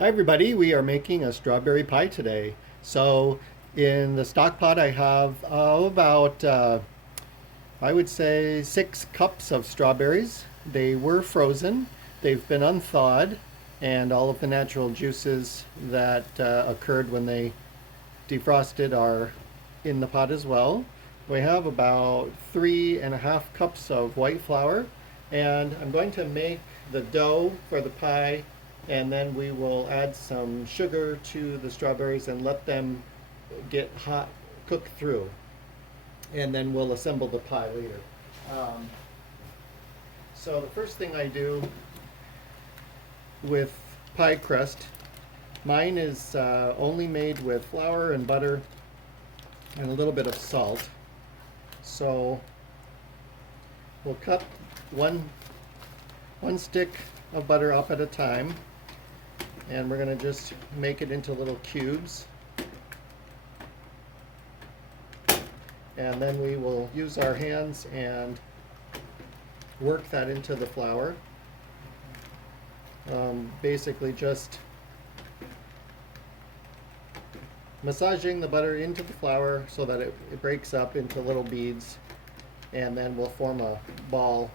Hi everybody, we are making a strawberry pie today. So in the stock pot I have I would say 6 cups of strawberries. They were frozen, they've been unthawed, and all of the natural juices that occurred when they defrosted are in the pot as well. We have about 3.5 cups of white flour, and I'm going to make the dough for the pie, and then we will add some sugar to the strawberries and let them get hot, cook through, and then we'll assemble the pie later. Um, so the first thing I do with pie crust, mine is only made with flour and butter and a little bit of salt. So we'll cut one stick of butter up at a time, and we're going to just make it into little cubes. And then we will use our hands and work that into the flour. Basically just massaging the butter into the flour so that it breaks up into little beads, and then we'll form a ball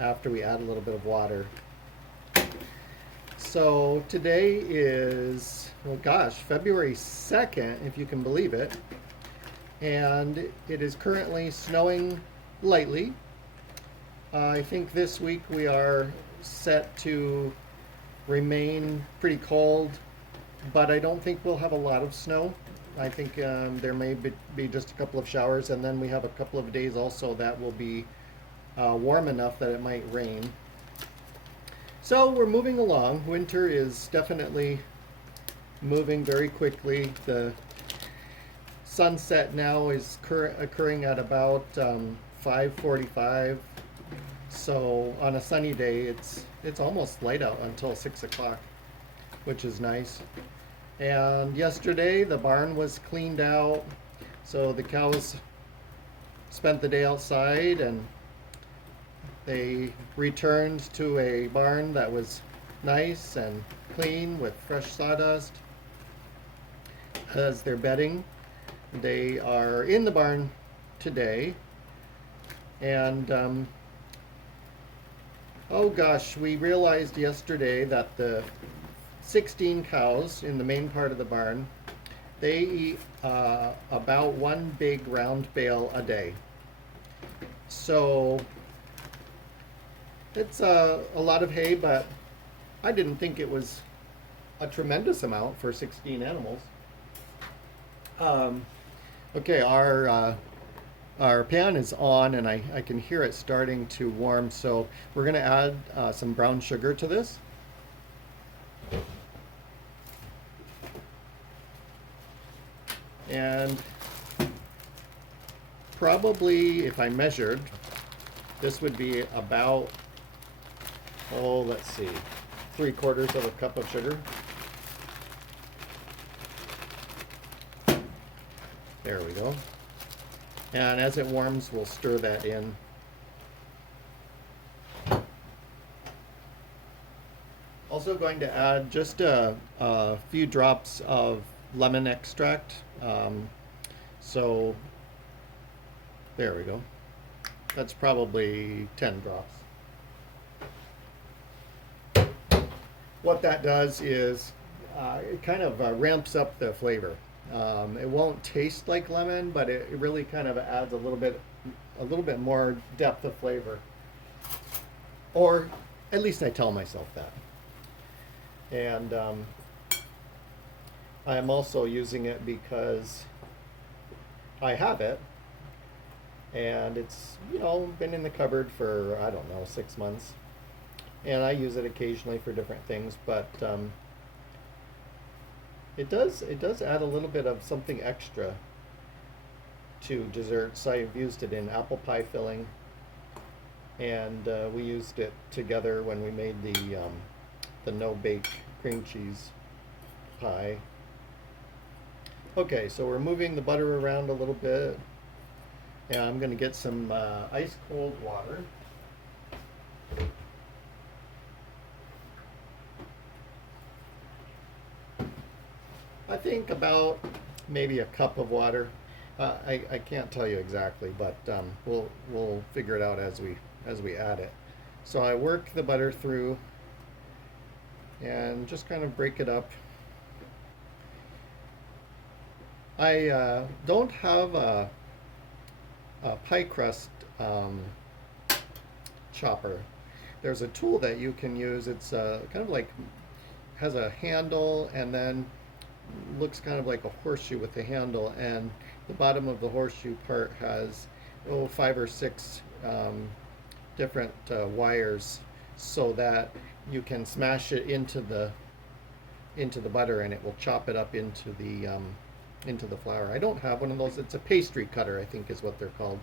after we add a little bit of water. So today is, oh gosh, February 2nd, if you can believe it, and it is currently snowing lightly. I think this week we are set to remain pretty cold, but I don't think we'll have a lot of snow. I think there may be just a couple of showers, and then we have a couple of days also that will be warm enough that it might rain. So we're moving along. Winter is definitely moving very quickly. The sunset now is occurring at about 5:45. So on a sunny day, it's almost light out until 6 o'clock, which is nice. And yesterday the barn was cleaned out, so the cows spent the day outside, and they returned to a barn that was nice and clean with fresh sawdust as their bedding. They are in the barn today, and oh gosh, we realized yesterday that the 16 cows in the main part of the barn, they eat about one big round bale a day. So it's a lot of hay, but I didn't think it was a tremendous amount for 16 animals. Okay, our pan is on, and I can hear it starting to warm, so we're going to add some brown sugar to this. And probably, if I measured, this would be about, oh, let's see, 3/4 of a cup of sugar. There we go. And as it warms, we'll stir that in. Also going to add just a few drops of lemon extract. So there we go. That's probably 10 drops. What that does is it kind of ramps up the flavor. It won't taste like lemon, but it really kind of adds a little bit more depth of flavor. Or at least I tell myself that. And I am also using it because I have it, and it's been in the cupboard for, I don't know, 6 months, and I use it occasionally for different things, but it does add a little bit of something extra to desserts. I've used it in apple pie filling, and we used it together when we made the no-bake cream cheese pie. Okay, so we're moving the butter around a little bit, and I'm going to get some ice cold water. I think about maybe a cup of water. I can't tell you exactly, but we'll figure it out as we add it. So I work the butter through and just kind of break it up. I don't have a pie crust chopper. There's a tool that you can use. It's kind of like has a handle and then looks kind of like a horseshoe with the handle, and the bottom of the horseshoe part has 5 or 6 different wires so that you can smash it into the butter and it will chop it up into the flour. I don't have one of those. It's a pastry cutter, I think is what they're called.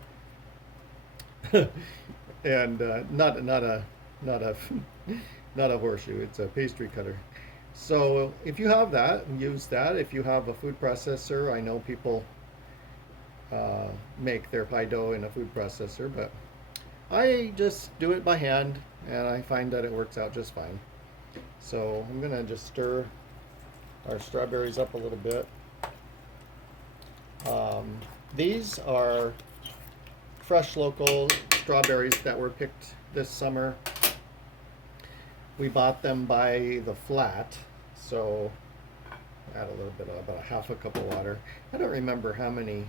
And not a not a horseshoe. It's a pastry cutter. So if you have that, use that. If you have a food processor, I know people make their pie dough in a food processor, but I just do it by hand, and I find that it works out just fine. So I'm gonna just stir our strawberries up a little bit. These are fresh local strawberries that were picked this summer. We bought them by the flat, so add a little bit, about a half a cup of water. I don't remember how many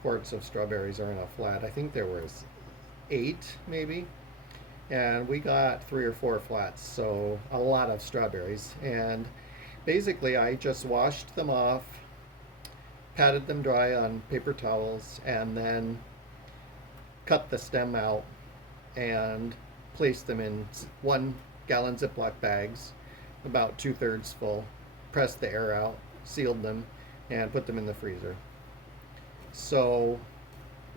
quarts of strawberries are in a flat. I think there was 8 maybe, and we got 3 or 4 flats, so a lot of strawberries. And basically I just washed them off, patted them dry on paper towels, and then cut the stem out and placed them in 1-gallon Ziploc bags, about 2/3 full, pressed the air out, sealed them, and put them in the freezer. So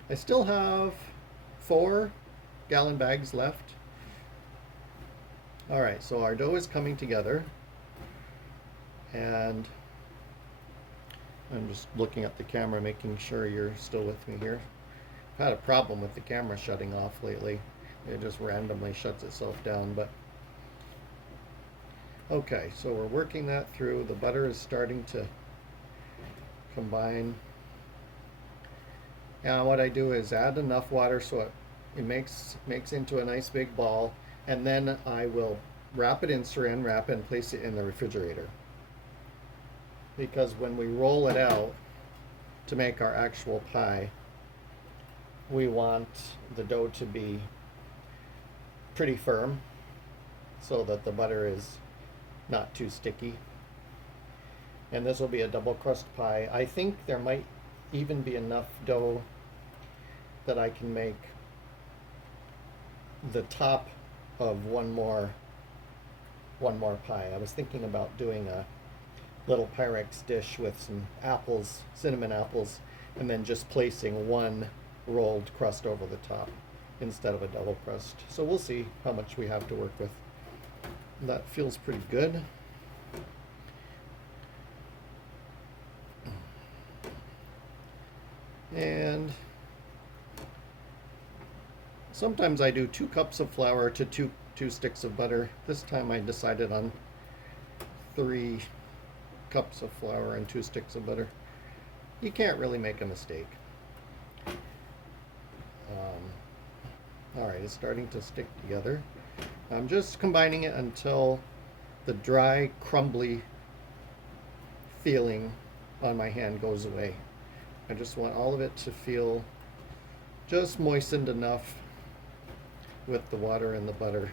I still have 4-gallon bags left. All right, so our dough is coming together, and I'm just looking at the camera, making sure you're still with me here. I've had a problem with the camera shutting off lately. It just randomly shuts itself down, but okay, so we're working that through. The butter is starting to combine. And what I do is add enough water so it makes into a nice big ball, and then I will wrap it in saran wrap and place it in the refrigerator. Because when we roll it out to make our actual pie, we want the dough to be pretty firm so that the butter is not too sticky. And this will be a double crust pie. I think there might even be enough dough that I can make the top of one more pie. I was thinking about doing a little Pyrex dish with some apples, cinnamon apples, and then just placing one rolled crust over the top instead of a double crust. So we'll see how much we have to work with. That feels pretty good. And sometimes I do 2 cups of flour to two sticks of butter. This time I decided on 3 cups of flour and 2 sticks of butter. You can't really make a mistake. All right, it's starting to stick together. I'm just combining it until the dry, crumbly feeling on my hand goes away. I just want all of it to feel just moistened enough with the water and the butter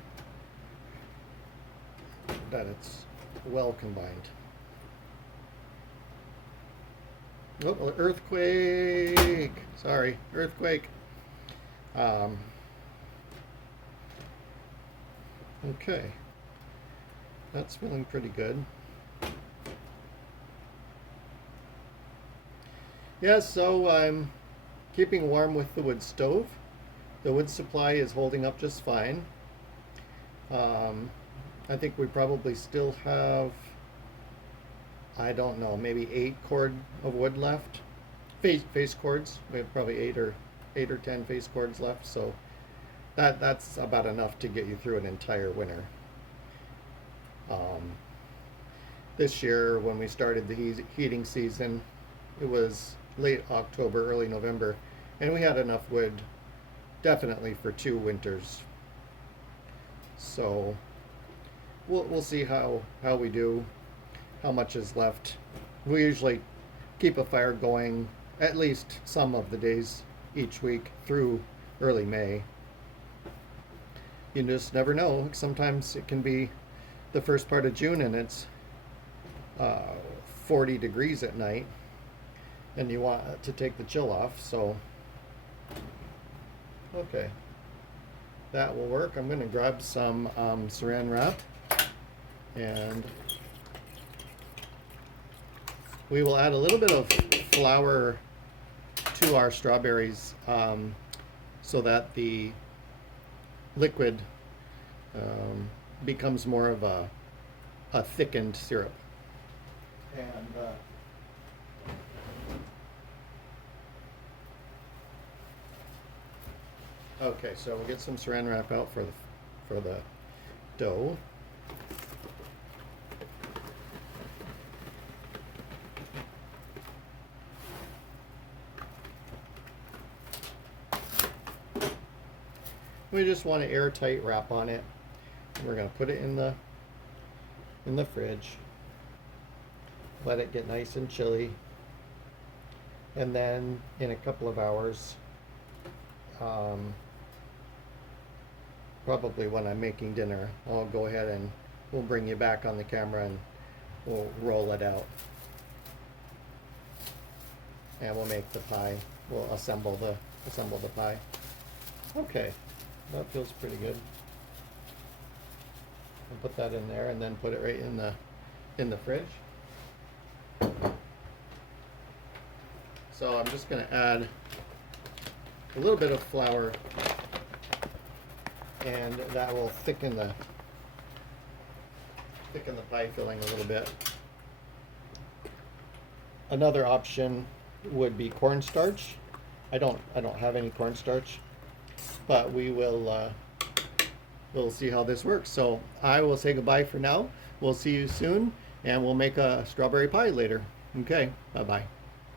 that it's well combined. Oh, earthquake! Sorry, earthquake. Okay, that's feeling pretty good. Yeah, so I'm keeping warm with the wood stove. The wood supply is holding up just fine. I think we probably still have, I don't know, maybe 8 cord of wood left. Face cords. We have probably 8 or 10 face cords left. So that's about enough to get you through an entire winter. This year, when we started the heating season, it was late October, early November, and we had enough wood definitely for 2 winters. So we'll see how we do, how much is left. We usually keep a fire going at least some of the days each week through early May. You just never know. Sometimes it can be the first part of June and it's 40 degrees at night and you want to take the chill off. So okay, that will work. I'm going to grab some saran wrap and we will add a little bit of flour to our strawberries so that the liquid becomes more of a thickened syrup. And okay, so we'll get some saran wrap out for the dough. We just want an airtight wrap on it. We're going to put it in the fridge. Let it get nice and chilly. And then in a couple of hours, probably when I'm making dinner, I'll go ahead and we'll bring you back on the camera and we'll roll it out. And we'll make the pie. We'll assemble the pie. Okay. That feels pretty good. I'll put that in there and then put it right in the fridge. So I'm just going to add a little bit of flour and that will thicken the pie filling a little bit. Another option would be cornstarch. I don't have any cornstarch, but we'll see how this works. So I will say goodbye for now. We'll see you soon, and we'll make a strawberry pie later. Okay, bye-bye.